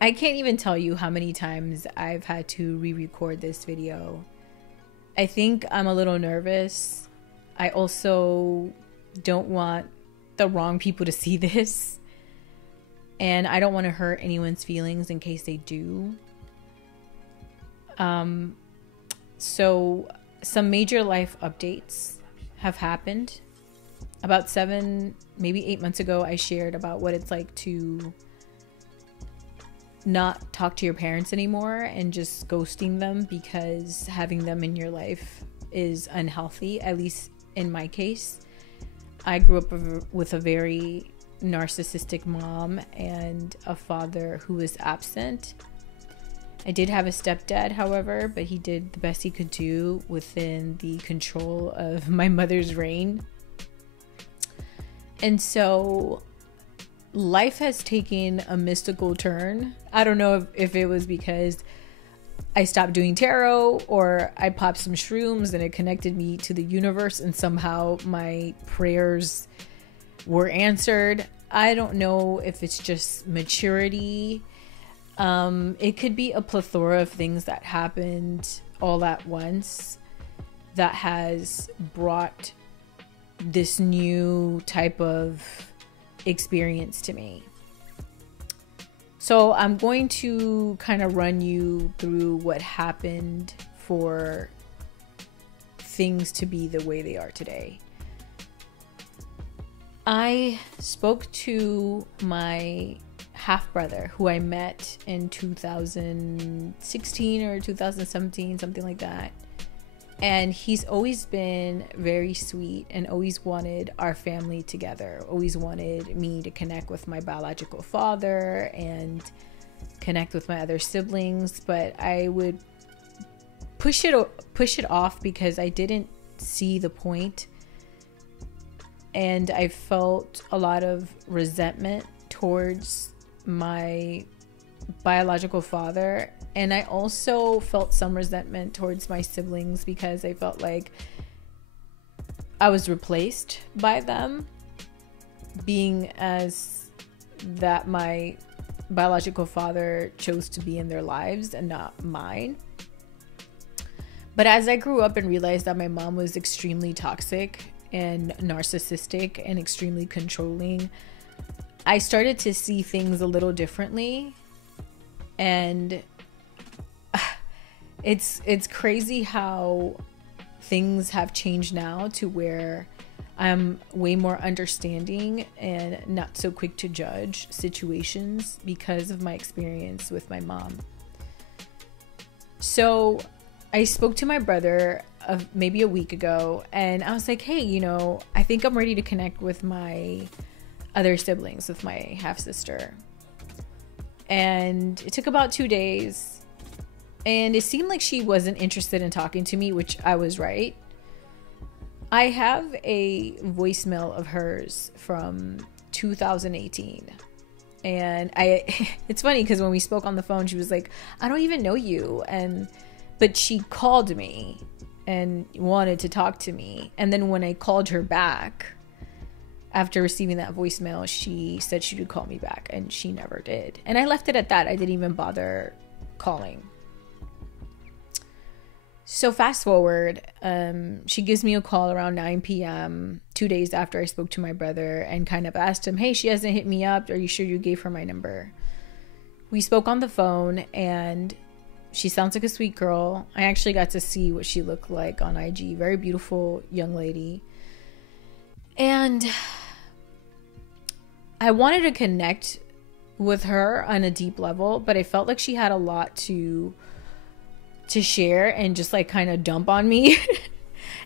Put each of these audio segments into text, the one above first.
I can't even tell you how many times I've had to re-record this video. I think I'm a little nervous. I also don't want the wrong people to see this. And I don't want to hurt anyone's feelings in case they do. So some major life updates have happened. About 7, maybe 8 months ago, I shared about what it's like to not talk to your parents anymore and just ghosting them because having them in your life is unhealthy, at least in my case. I grew up with a very narcissistic mom and a father who was absent. I did have a stepdad, however, but he did the best he could do within the control of my mother's reign. And so life has taken a mystical turn. I don't know if it was because I stopped doing tarot or I popped some shrooms and it connected me to the universe and somehow my prayers were answered. I don't know if it's just maturity. It could be a plethora of things that happened all at once that has brought this new type of experience to me. So I'm going to kind of run you through what happened for things to be the way they are today. I spoke to my half brother who I met in 2016 or 2017, something like that. And he's always been very sweet and always wanted our family together, always wanted me to connect with my biological father and connect with my other siblings. But I would push it off because I didn't see the point. And I felt a lot of resentment towards my biological father. And I also felt some resentment towards my siblings because I felt like I was replaced by them, being as that my biological father chose to be in their lives and not mine. But as I grew up and realized that my mom was extremely toxic and narcissistic and extremely controlling, I started to see things a little differently. And it's crazy how things have changed now to where I'm way more understanding and not so quick to judge situations because of my experience with my mom. So I spoke to my brother maybe a week ago and I was like, hey, I think I'm ready to connect with my other siblings, with my half sister. And it took about 2 days and it seemed like she wasn't interested in talking to me, which I was right. I have a voicemail of hers from 2018 and it's funny because when we spoke on the phone, she was like, I don't even know you. But she called me and wanted to talk to me. And then when I called her back after receiving that voicemail, she said she would call me back and she never did. And I left it at that. I didn't even bother calling. So fast forward, she gives me a call around 9 p.m. 2 days after I spoke to my brother and kind of asked him, hey, she hasn't hit me up. Are you sure you gave her my number? We spoke on the phone and she sounds like a sweet girl. I actually got to see what she looked like on IG. Very beautiful young lady. And I wanted to connect with her on a deep level, but I felt like she had a lot to share and just like kind of dump on me.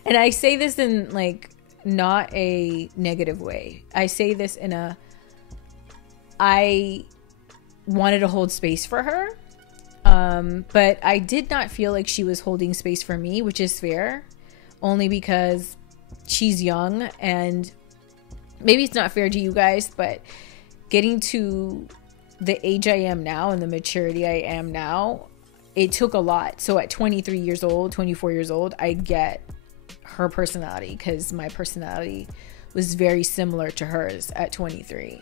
And I say this in like not a negative way. I say this in I wanted to hold space for her. But I did not feel like she was holding space for me, which is fair, only because she's young and maybe it's not fair to you guys, but getting to the age I am now and the maturity I am now, it took a lot. So at 23 years old, 24 years old, I get her personality because my personality was very similar to hers at 23.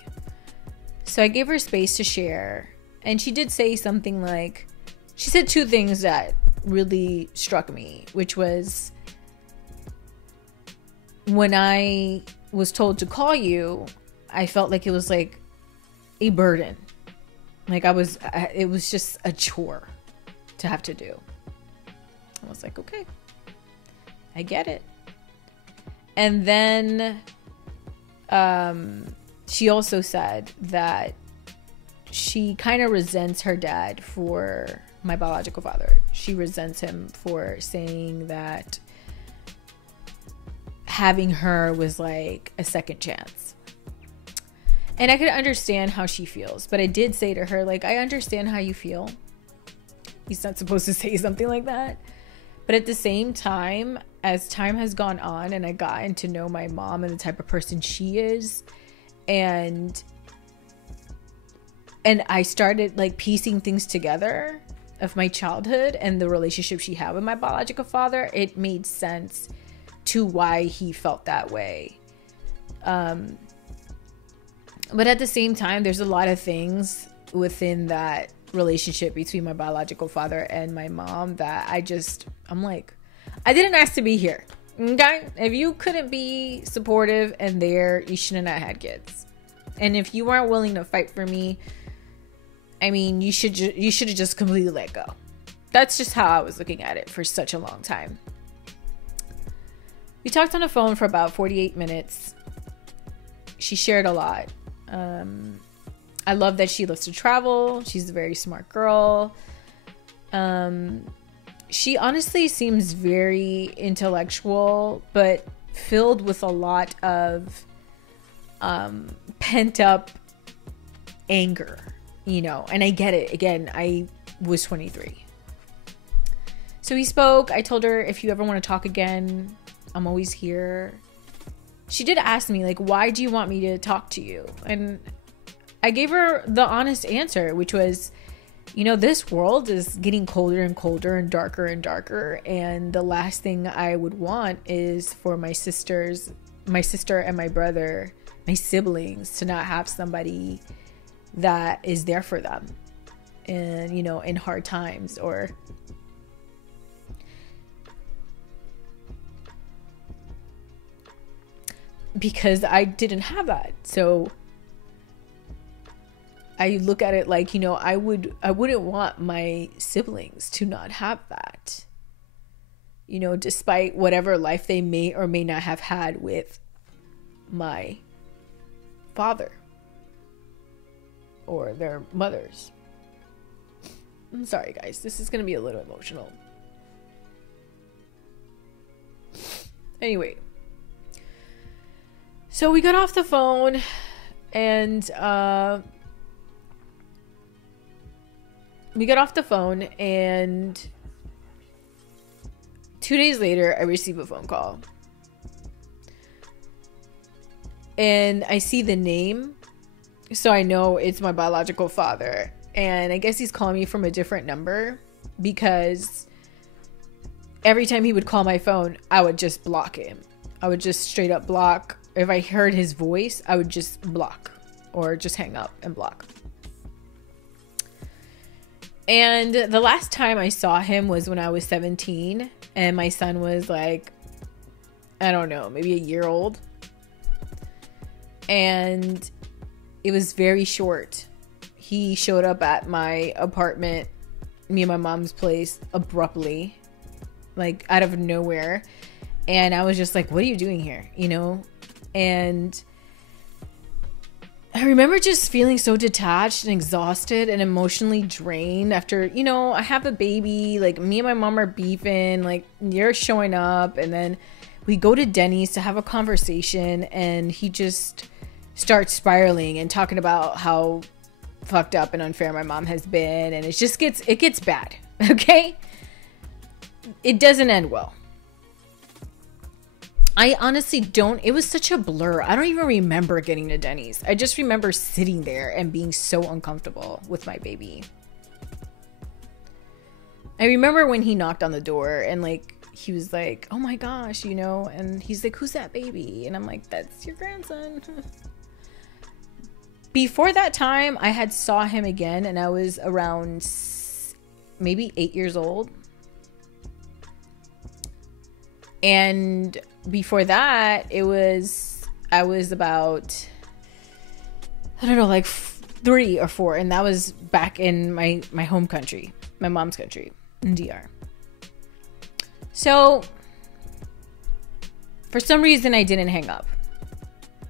So I gave her space to share. And she did say something like, she said two things that really struck me, which was, when I was told to call you, I felt like it was like a burden. Like it was just a chore to have to do. I was like, okay, I get it. And then she also said that she kind of resents her dad for my biological father. She resents him for saying that having her was like a second chance. And I could understand how she feels, but I did say to her, like, I understand how you feel. He's not supposed to say something like that. But at the same time, as time has gone on and I gotten to know my mom and the type of person she is, and I started like piecing things together of my childhood and the relationship she had with my biological father, it made sense to why he felt that way. But at the same time, there's a lot of things within that relationship between my biological father and my mom that I'm like, I didn't ask to be here. Okay? If you couldn't be supportive and there, you shouldn't have had kids. And if you weren't willing to fight for me, I mean, you should have just completely let go. That's just how I was looking at it for such a long time. We talked on the phone for about 48 minutes. She shared a lot. I love that she loves to travel. She's a very smart girl. She honestly seems very intellectual, but filled with a lot of pent up anger, you know, and I get it. Again, I was 23. So we spoke. I told her, if you ever want to talk again, I'm always here. She did ask me, like, why do you want me to talk to you? And I gave her the honest answer, which was, you know, this world is getting colder and colder and darker and darker. And the last thing I would want is for my sister and my brother, my siblings, to not have somebody that is there for them. And, you know, in hard times, or because I didn't have that. So I look at it like, you know, I wouldn't want my siblings to not have that, you know, despite whatever life they may or may not have had with my father or their mothers. I'm sorry, guys. This is going to be a little emotional. Anyway. So we got off the phone and, and 2 days later, I receive a phone call. And I see the name, so I know it's my biological father. And I guess he's calling me from a different number because every time he would call my phone, I would just block him. I would just straight up block. If I heard his voice, I would just block or just hang up and block. And the last time I saw him was when I was 17 and my son was like, I don't know, maybe a year old. And it was very short. He showed up at my apartment, me and my mom's place, abruptly, like out of nowhere. And I was just like, what are you doing here? You know? And I remember just feeling so detached and exhausted and emotionally drained after, you know, I have a baby, like me and my mom are beefing, like you're showing up, and then we go to Denny's to have a conversation and he just starts spiraling and talking about how fucked up and unfair my mom has been, and it gets bad. Okay? It doesn't end well. I honestly don't. It was such a blur. I don't even remember getting to Denny's. I just remember sitting there and being so uncomfortable with my baby. I remember when he knocked on the door and like he was like, oh my gosh, you know, and he's like, who's that baby? And I'm like, that's your grandson. Before that time, I had saw him again, and I was around maybe 8 years old. And before that, I was about, I don't know, like 3 or 4, and that was back in my home country, my mom's country, in DR. So for some reason, I didn't hang up.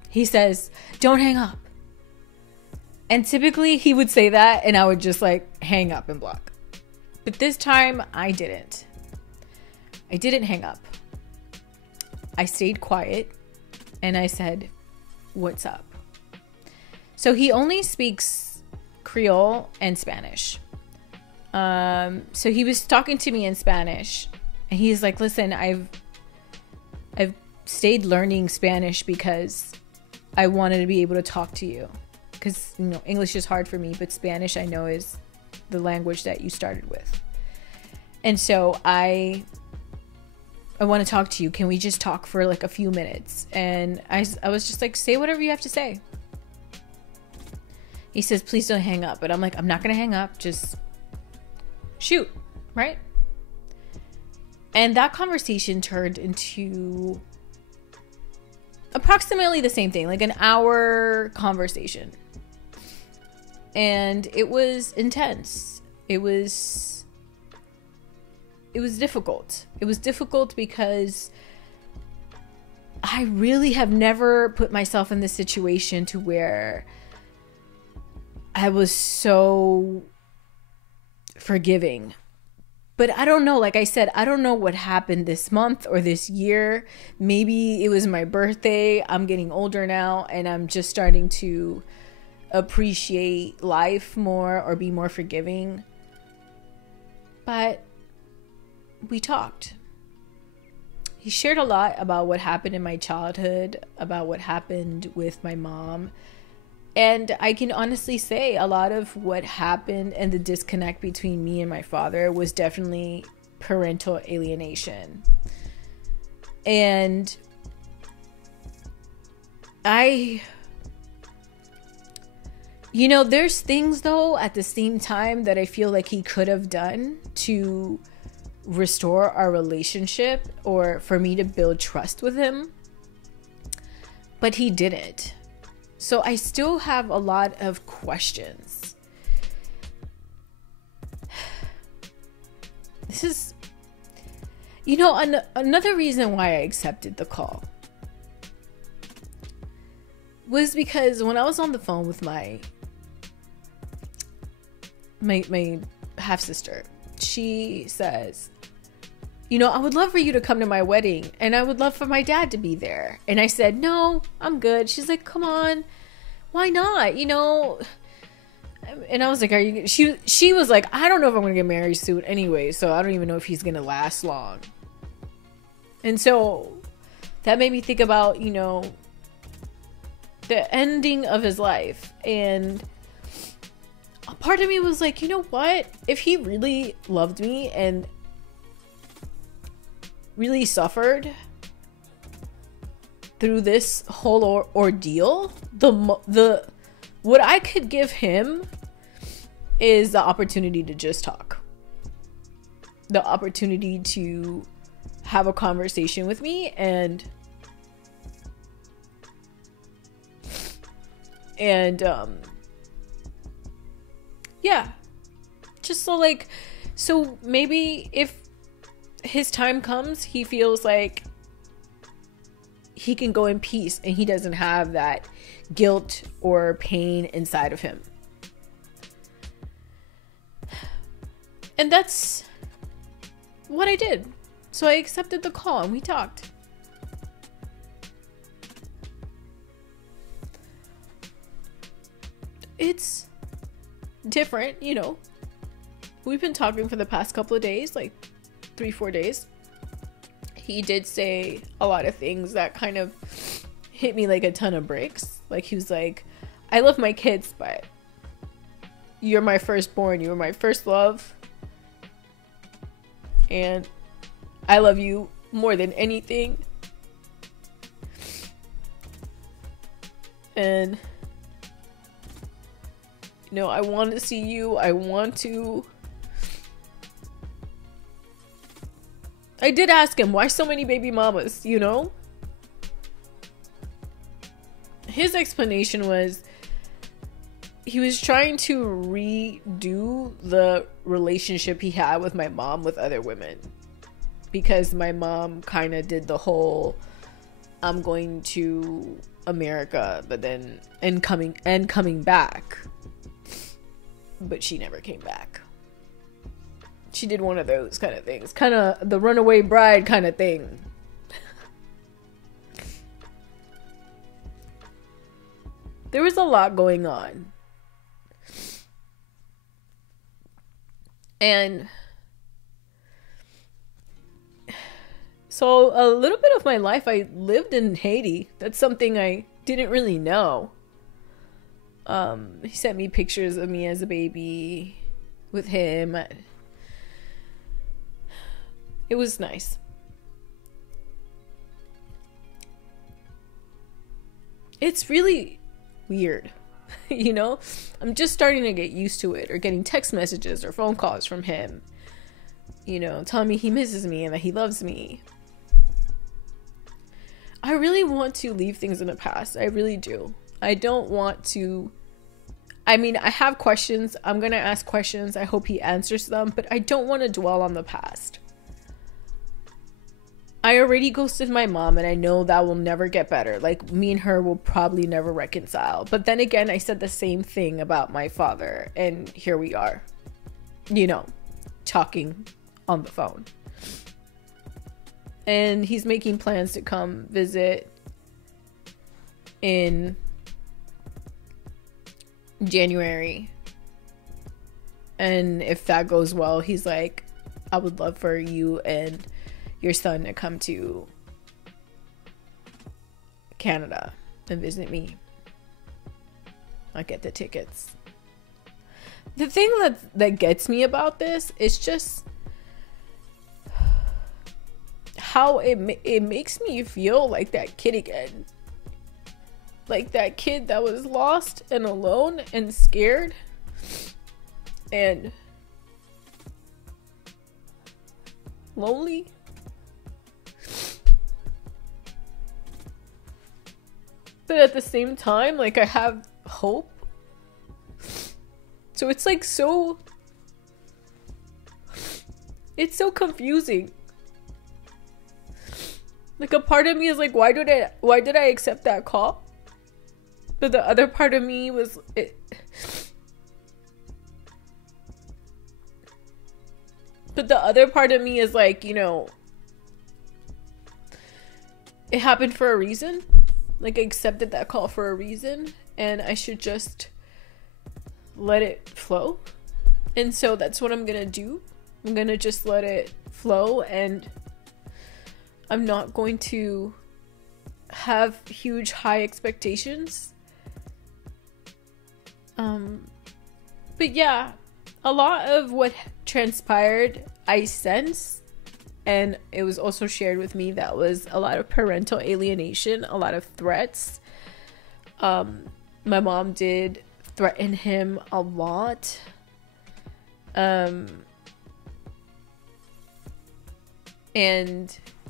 He says, "Don't hang up." And typically he would say that, and I would just like hang up and block. But this time I didn't. I didn't hang up. I stayed quiet and I said, "What's up?" So he only speaks Creole and Spanish. So he was talking to me in Spanish, and he's like, "Listen, I've stayed learning Spanish because I wanted to be able to talk to you. Because, you know, English is hard for me, but Spanish I know is the language that you started with. And so I want to talk to you. Can we just talk for like a few minutes?" And I was just like, "Say whatever you have to say." He says, "Please don't hang up." But I'm like, "I'm not going to hang up. Just shoot." Right? And that conversation turned into approximately the same thing, like an hour conversation. And it was intense. It was difficult. It was difficult because I really have never put myself in this situation to where I was so forgiving. But I don't know, like I said, I don't know what happened this month or this year. Maybe it was my birthday. I'm getting older now, and I'm just starting to appreciate life more or be more forgiving. But we talked. He shared a lot about what happened in my childhood, about what happened with my mom. And I can honestly say a lot of what happened and the disconnect between me and my father was definitely parental alienation. And there's things though at the same time that I feel like he could have done to restore our relationship or for me to build trust with him. But he didn't. So I still have a lot of questions. This is, another reason why I accepted the call was because when I was on the phone with my half sister, she says, "I would love for you to come to my wedding, and I would love for my dad to be there." And I said, "No, I'm good." She's like, "Come on, why not?" And I was like, "Are you?" She was like, "I don't know if I'm gonna get married soon anyway, so I don't even know if he's gonna last long." And so that made me think about, the ending of his life. And a part of me was like, you know what? If he really loved me and really suffered through this whole ordeal, the what I could give him is the opportunity to just talk, the opportunity to have a conversation with me, and yeah, just so maybe if his time comes, he feels like he can go in peace and he doesn't have that guilt or pain inside of him. And that's what I did. So I accepted the call and we talked. It's different, We've been talking for the past couple of days, like 3-4 days. He did say a lot of things that kind of hit me like a ton of bricks. Like, he was like, "I love my kids, but you're my firstborn. You were my first love. And I love you more than anything." And You know, I want to see you. I did ask him, why so many baby mamas, you know? His explanation was he was trying to redo the relationship he had with my mom with other women. Because my mom kind of did the whole, I'm going to America, but then, and coming back. But she never came back. She did one of those kind of things. Kind of the runaway bride kind of thing. There was a lot going on. And so a little bit of my life I lived in Haiti. That's something I didn't really know. He sent me pictures of me as a baby with him. It was nice. It's really weird. You know, I'm just starting to get used to it, or getting text messages or phone calls from him, you know, telling me he misses me and that he loves me. I really want to leave things in the past. I really do. I don't want to. I mean, I have questions. I'm going to ask questions. I hope he answers them, but I don't want to dwell on the past. I already ghosted my mom, and I know that will never get better. Like, me and her will probably never reconcile. But then again, I said the same thing about my father, and here we are, you know, talking on the phone. And he's making plans to come visit in January. And if that goes well, he's like, I would love for you and your son to come to Canada and visit me. I'll get the tickets. The thing that gets me about this is just how it makes me feel like that kid again. Like that kid that was lost and alone and scared and lonely. But at the same time, like, I have hope. So it's like it's so confusing. Like, a part of me is like, why did I accept that call? But the other part of me was But the other part of me is like, you know, it happened for a reason. Like, I accepted that call for a reason, and I should just let it flow. And so that's what I'm gonna do. I'm gonna just let it flow, and I'm not going to have huge high expectations. But yeah, a lot of what transpired I sense, and it was also shared with me, that was a lot of parental alienation, a lot of threats. My mom did threaten him a lot. And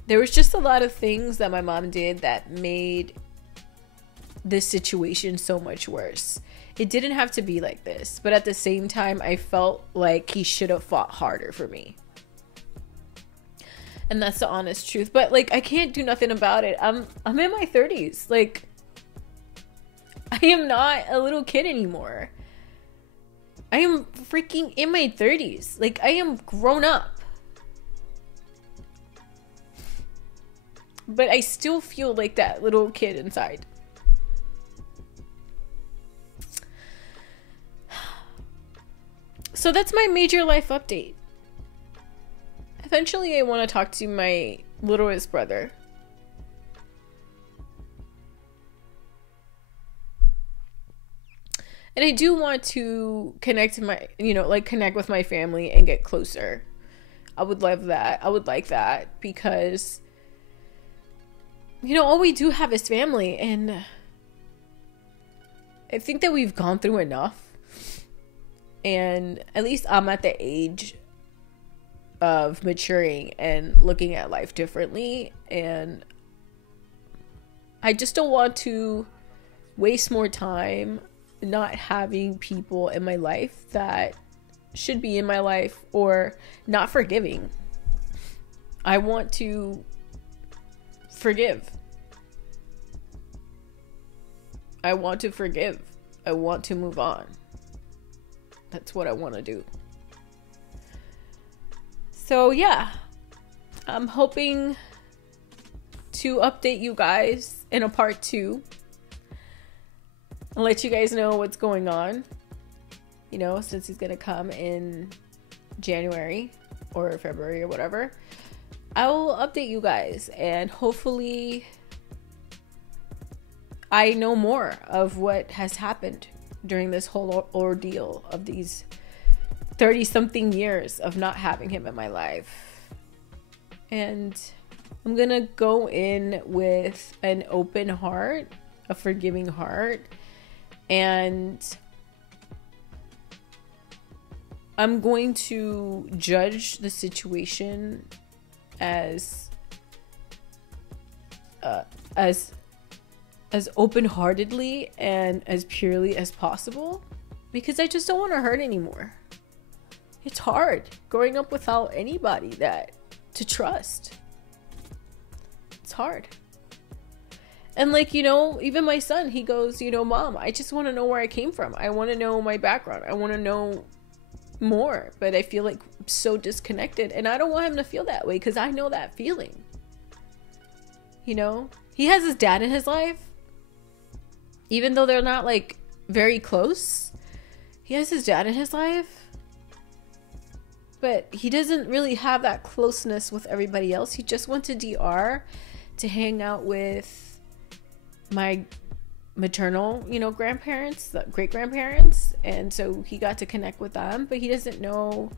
there was just a lot of things that my mom did that made this situation so much worse. It didn't have to be like this, but at the same time, I felt like he should have fought harder for me. And that's the honest truth. But like, I can't do nothing about it. I'm in my 30s. Like, I am not a little kid anymore. I am freaking in my 30s. Like, I am grown up. But I still feel like that little kid inside. So that's my major life update. Eventually, I want to talk to my littlest brother. And I do want to connect with my family and get closer. I would love that. I would like that, because, you know, all we do have is family, and I think that we've gone through enough. And at least I'm at the age of maturing and looking at life differently. And I just don't want to waste more time not having people in my life that should be in my life, or not forgiving. I want to forgive. I want to forgive. I want to move on. That's what I want to do. So yeah, I'm hoping to update you guys in a part 2 and let you guys know what's going on. You know, since he's gonna come in January or February or whatever, I will update you guys, and hopefully I know more of what has happened during this whole ordeal of these 30-something years of not having him in my life. And I'm gonna go in with an open heart, a forgiving heart, and I'm going to judge the situation as open-heartedly and as purely as possible, because I just don't want to hurt anymore. It's hard growing up without anybody to trust. It's hard. And like, you know, even my son, he goes, you know, Mom, I just want to know where I came from. I want to know my background. I want to know more, but I feel like I'm so disconnected, and I don't want him to feel that way, because I know that feeling. You know, he has his dad in his life, even though they're not like very close. He has his dad in his life, but he doesn't really have that closeness with everybody else. He just went to DR to hang out with my maternal, you know, grandparents, great grandparents, and so he got to connect with them, but he doesn't know,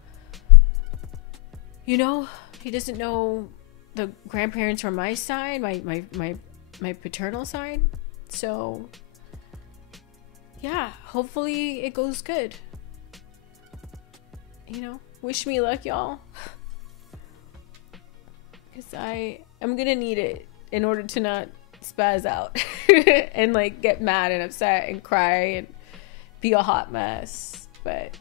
you know, he doesn't know the grandparents from my side, my paternal side. So yeah, hopefully it goes good. You know, wish me luck, y'all, because I am gonna need it in order to not spaz out and like get mad and upset and cry and be a hot mess. But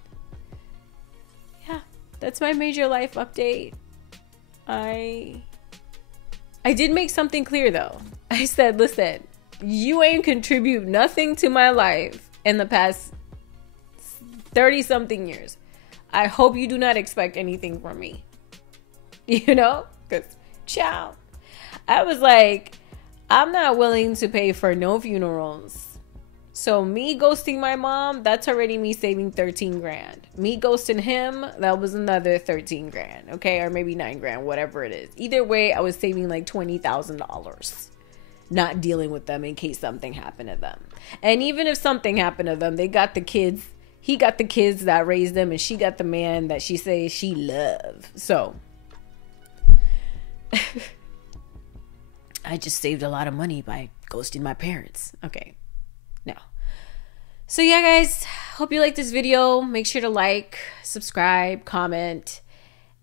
yeah, that's my major life update. I did make something clear though. I said, listen, you ain't contribute nothing to my life in the past 30-something years. I hope you do not expect anything from me. You know? Because, ciao. I was like, I'm not willing to pay for no funerals. So me ghosting my mom, that's already me saving 13 grand. Me ghosting him, that was another 13 grand. Okay? Or maybe 9 grand, whatever it is. Either way, I was saving like $20,000. Not dealing with them in case something happened to them. And even if something happened to them, they got the kids. He got the kids that raised them, and she got the man that she says she loves. So I just saved a lot of money by ghosting my parents. Okay. No. So yeah, guys, hope you like this video. Make sure to like, subscribe, comment,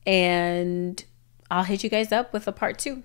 and I'll hit you guys up with a part 2.